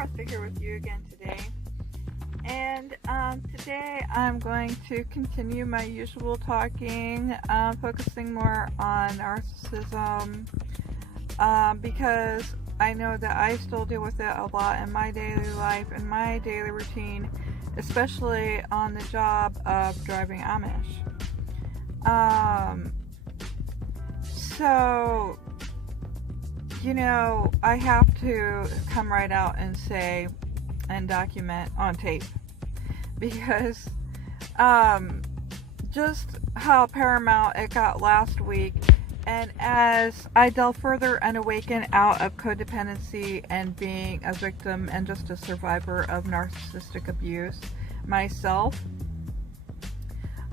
Krista here with you again today. And today I'm going to continue my usual talking, focusing more on narcissism, because I know that I still deal with it a lot in my daily life, in my daily routine, especially on the job of driving Amish. So, you know, I have to come right out and say and document on tape, because just how paramount it got last week, and as I delve further and awaken out of codependency and being a victim and just a survivor of narcissistic abuse myself,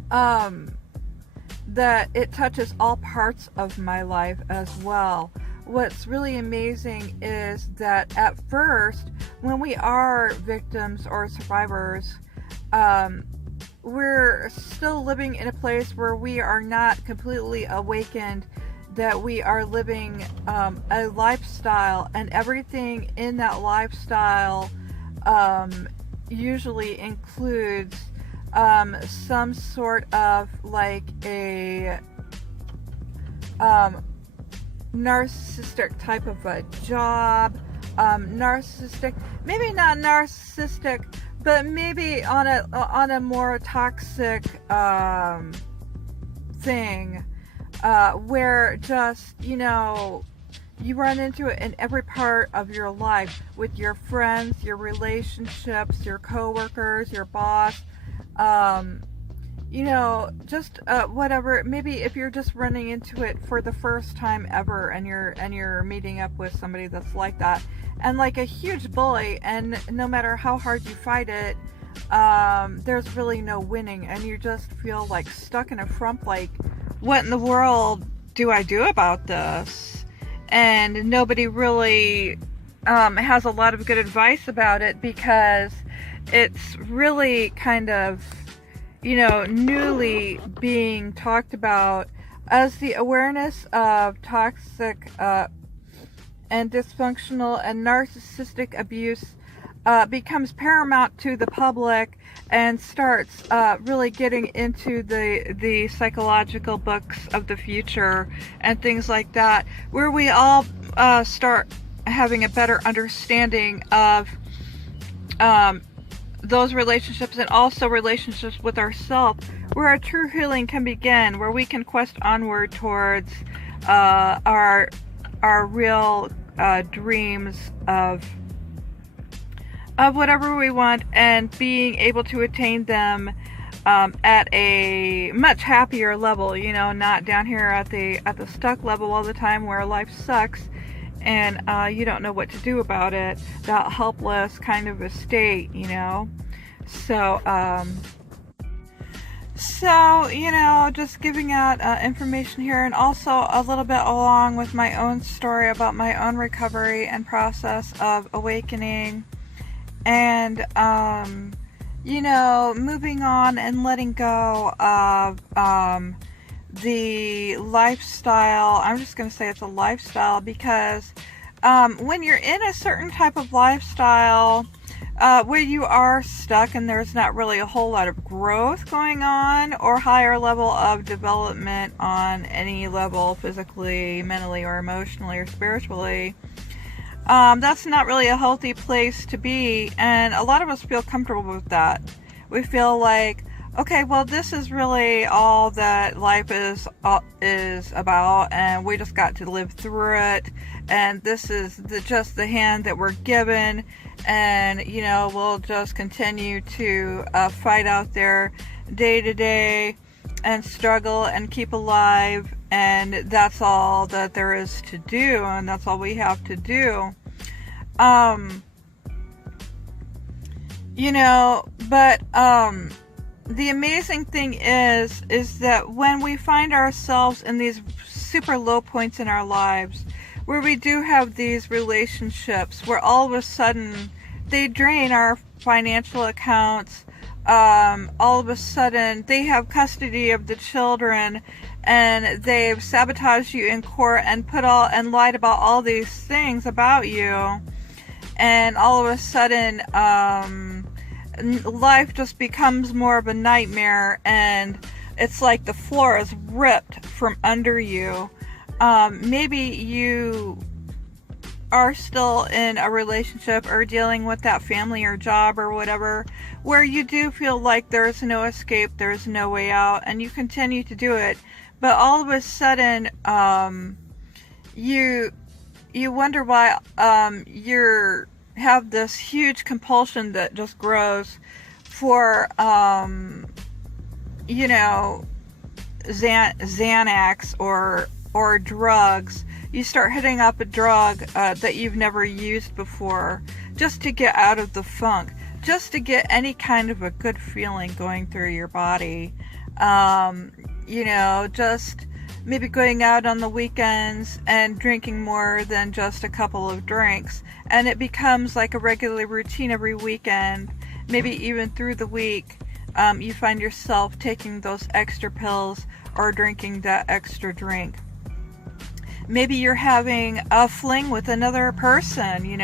that it touches all parts of my life as well. What's really amazing is that at first, when we are victims or survivors, we're still living in a place where we are not completely awakened, that we are living a lifestyle, and everything in that lifestyle usually includes some sort of like a narcissistic type of a job, narcissistic, maybe not narcissistic, but maybe on a more toxic thing, where just, you know, you run into it in every part of your life, with your friends, your relationships, your coworkers, your boss, you know, just whatever. Maybe if you're just running into it for the first time ever, and you're meeting up with somebody that's like that, and like a huge bully, and no matter how hard you fight it, there's really no winning, and you just feel like stuck in a frump, like, what in the world do I do about this? And nobody really has a lot of good advice about it, because it's really kind of, you know, newly being talked about, as the awareness of toxic and dysfunctional and narcissistic abuse becomes paramount to the public, and starts really getting into the psychological books of the future and things like that, where we all start having a better understanding of those relationships, and also relationships with ourselves, where our true healing can begin, where we can quest onward towards our real dreams of whatever we want, and being able to attain them at a much happier level, you know, not down here at the stuck level all the time, where life sucks and you don't know what to do about it, that helpless kind of a state, you know. So you know, just giving out information here, and also a little bit along with my own story about my own recovery and process of awakening, and you know, moving on and letting go of the lifestyle. I'm just going to say it's a lifestyle, because when you're in a certain type of lifestyle where you are stuck, and there's not really a whole lot of growth going on, or higher level of development on any level, physically, mentally, or emotionally, or spiritually, that's not really a healthy place to be. And a lot of us feel comfortable with that. We feel like, okay, well, this is really all that life is about, and we just got to live through it, and this is just the hand that we're given, and, you know, we'll just continue to fight out there day to day, and struggle and keep alive, and that's all that there is to do, and that's all we have to do. You know, but the amazing thing is that when we find ourselves in these super low points in our lives, where we do have these relationships where all of a sudden they drain our financial accounts, all of a sudden they have custody of the children, and they've sabotaged you in court and lied about all these things about you, and all of a sudden life just becomes more of a nightmare, and it's like the floor is ripped from under you. Maybe you are still in a relationship or dealing with that family or job or whatever, where you do feel like there's no escape, there's no way out, and you continue to do it, but all of a sudden you wonder why you have this huge compulsion that just grows for Xanax or drugs. You start hitting up a drug that you've never used before, just to get out of the funk, just to get any kind of a good feeling going through your body. Just maybe going out on the weekends and drinking more than just a couple of drinks, and it becomes like a regular routine every weekend. Maybe even through the week, you find yourself taking those extra pills or drinking that extra drink. Maybe you're having a fling with another person, you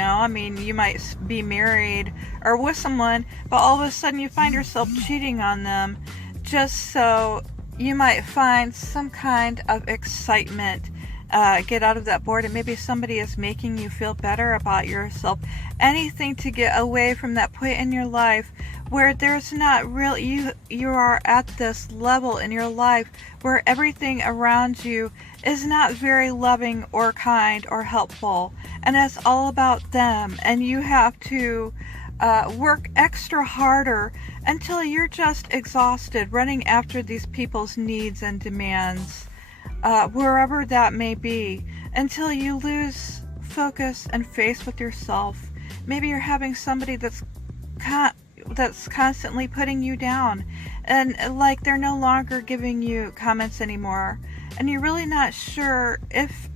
might be married or with someone, but all of a sudden you find yourself cheating on them just so you might find some kind of excitement, get out of that boredom. Maybe somebody is making you feel better about yourself. Anything to get away from that point in your life where there's not real, you are at this level in your life where everything around you is not very loving or kind or helpful, and it's all about them, and you have to work extra harder until you're just exhausted running after these people's needs and demands, wherever that may be, until you lose focus and face with yourself. Maybe you're having somebody that's constantly putting you down, and like they're no longer giving you comments anymore, and you're really not sure if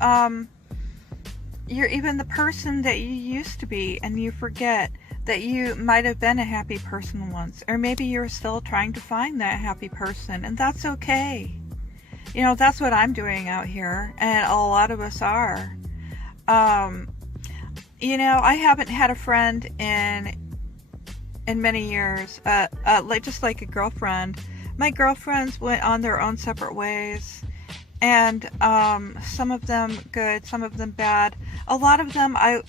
you're even the person that you used to be, and you forget that you might have been a happy person once, or maybe you're still trying to find that happy person, and that's okay. That's what I'm doing out here, and a lot of us are. I haven't had a friend in many years, just like a girlfriend. My girlfriends went on their own separate ways, and some of them good, some of them bad. A lot of them I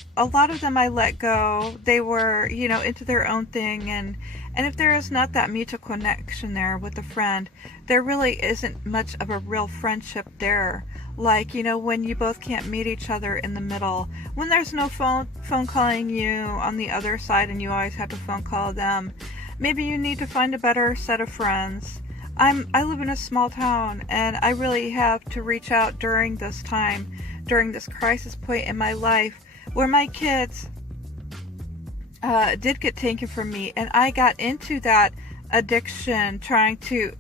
let go. They were, into their own thing, and if there is not that mutual connection there with a friend, there really isn't much of a real friendship there. Like, when you both can't meet each other in the middle, when there's no phone calling you on the other side and you always have to phone call them. Maybe you need to find a better set of friends. I live in a small town, and I really have to reach out during this time, during this crisis point in my life, where my kids did get taken from me, and I got into that addiction, trying to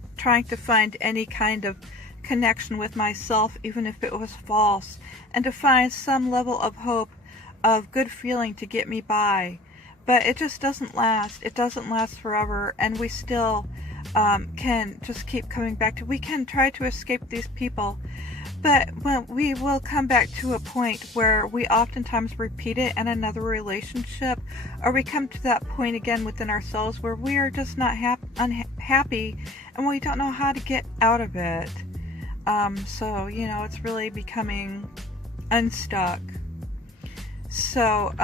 find any kind of connection with myself, even if it was false, and to find some level of hope, of good feeling to get me by. But it just doesn't last. It doesn't last forever, and we still can just keep coming back to, we can try to escape these people, but when we will come back to a point where we oftentimes repeat it in another relationship, or we come to that point again within ourselves where we are just not unhappy, and we don't know how to get out of it. So it's really becoming unstuck. So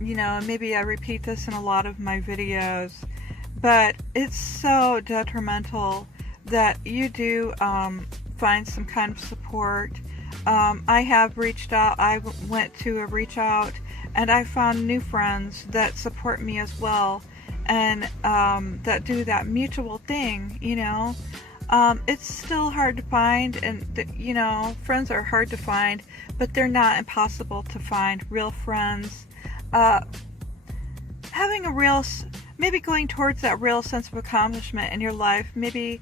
maybe I repeat this in a lot of my videos, but it's so detrimental that you do find some kind of support. I have reached out. I went to a reach out, and I found new friends that support me as well, and that do that mutual thing. It's still hard to find, and friends are hard to find, but they're not impossible to find. Real friends, having a real, maybe going towards that real sense of accomplishment in your life, maybe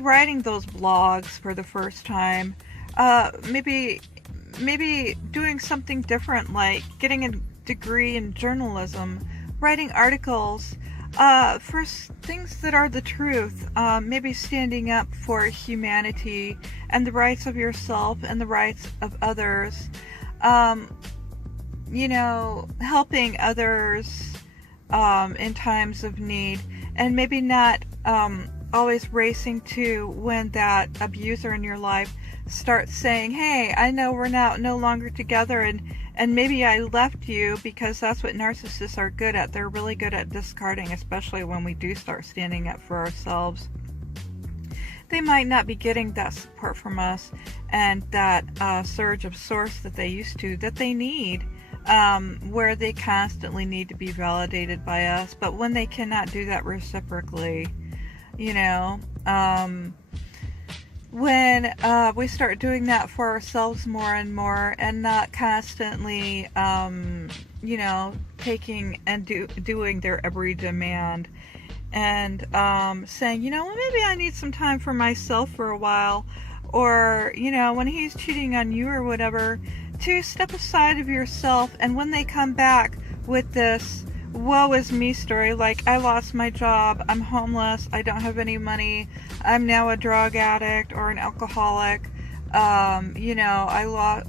writing those blogs for the first time, maybe doing something different, like getting a degree in journalism, writing articles for things that are the truth, maybe standing up for humanity and the rights of yourself and the rights of others. helping others in times of need, and maybe not always racing to when that abuser in your life starts saying, hey, I know we're no longer together, and maybe I left you, because that's what narcissists are good at. They're really good at discarding, especially when we do start standing up for ourselves. They might not be getting that support from us and that surge of source that they used to, that they need, where they constantly need to be validated by us. But when they cannot do that reciprocally, when we start doing that for ourselves more and more, and not constantly, taking and doing their every demand, and saying, well, maybe I need some time for myself for a while, or, when he's cheating on you or whatever, to step aside of yourself. And when they come back with this woe is me story, like, I lost my job, I'm homeless, I don't have any money, I'm now a drug addict or an alcoholic, I lost,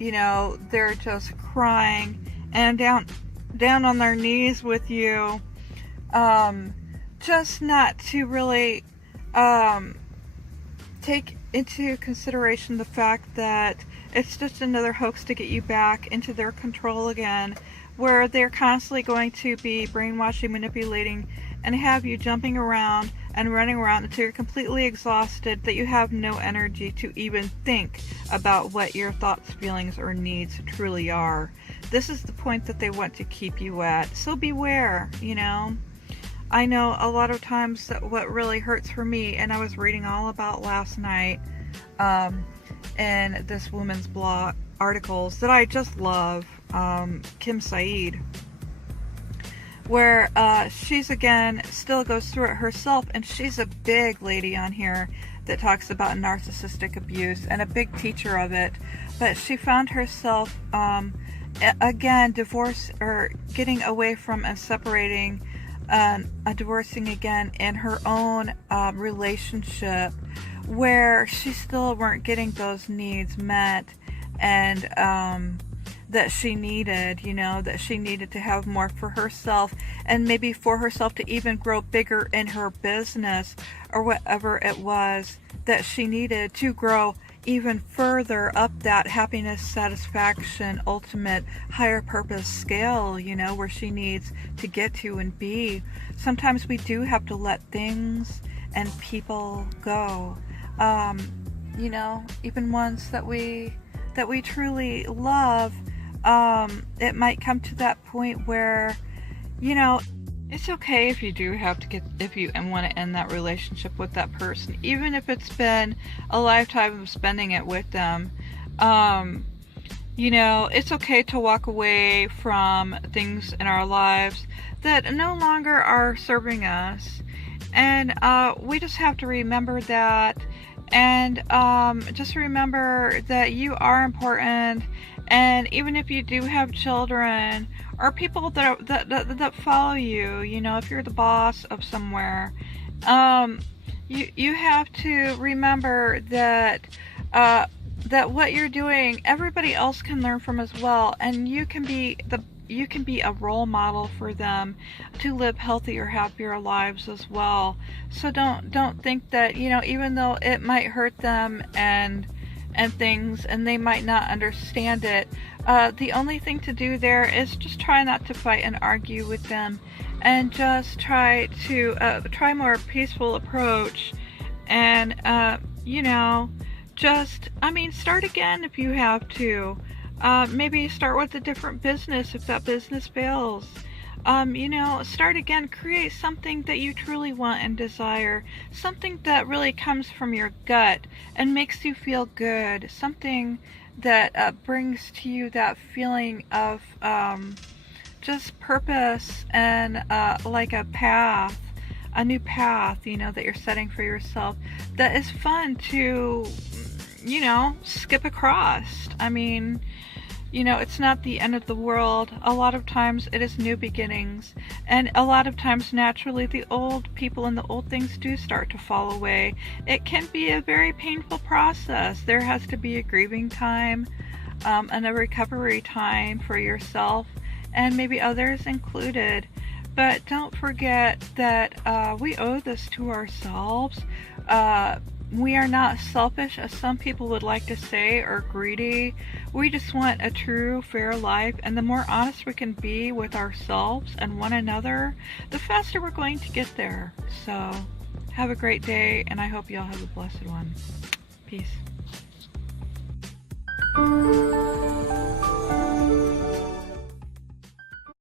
they're just crying and down on their knees with you, just not to really take into consideration the fact that it's just another hoax to get you back into their control again, where they're constantly going to be brainwashing, manipulating, and have you jumping around and running around until you're completely exhausted, that you have no energy to even think about what your thoughts, feelings, or needs truly are. This is the point that they want to keep you at. So beware, I know a lot of times that what really hurts for me, and I was reading all about last night in this woman's blog articles that I just love, Kim Saeed, where she's again still goes through it herself, and she's a big lady on here that talks about narcissistic abuse and a big teacher of it. But she found herself again getting away from and separating, divorcing again in her own relationship, where she still weren't getting those needs met, and that she needed, that she needed to have more for herself, and maybe for herself to even grow bigger in her business, or whatever it was that she needed to grow even further up that happiness, satisfaction, ultimate higher purpose scale, where she needs to get to and be. Sometimes we do have to let things and people go, even ones that we truly love. It might come to that point where, it's okay if you do have to if you want to end that relationship with that person, even if it's been a lifetime of spending it with them. It's okay to walk away from things in our lives that no longer are serving us. And we just have to remember that, and just remember that you are important. And even if you do have children or people that follow you, if you're the boss of somewhere, you have to remember that that what you're doing, everybody else can learn from as well, and you can be a role model for them to live healthier, happier lives as well. So don't think that, even though it might hurt them and things, and they might not understand it, the only thing to do there is just try not to fight and argue with them, and just try more peaceful approach, and start again if you have to. Maybe start with a different business if that business fails. Start again, create something that you truly want and desire, something that really comes from your gut and makes you feel good, something that brings to you that feeling of just purpose and like a path, a new path, that you're setting for yourself, that is fun to, skip across. It's not the end of the world. A lot of times it is new beginnings, and a lot of times naturally the old people and the old things do start to fall away. It can be a very painful process. There has to be a grieving time. and a recovery time for yourself and maybe others included. But don't forget that we owe this to ourselves. We are not selfish, as some people would like to say, or greedy. We just want a true, fair life, and the more honest we can be with ourselves and one another, the faster we're going to get there. So, have a great day, and I hope you all have a blessed one. Peace.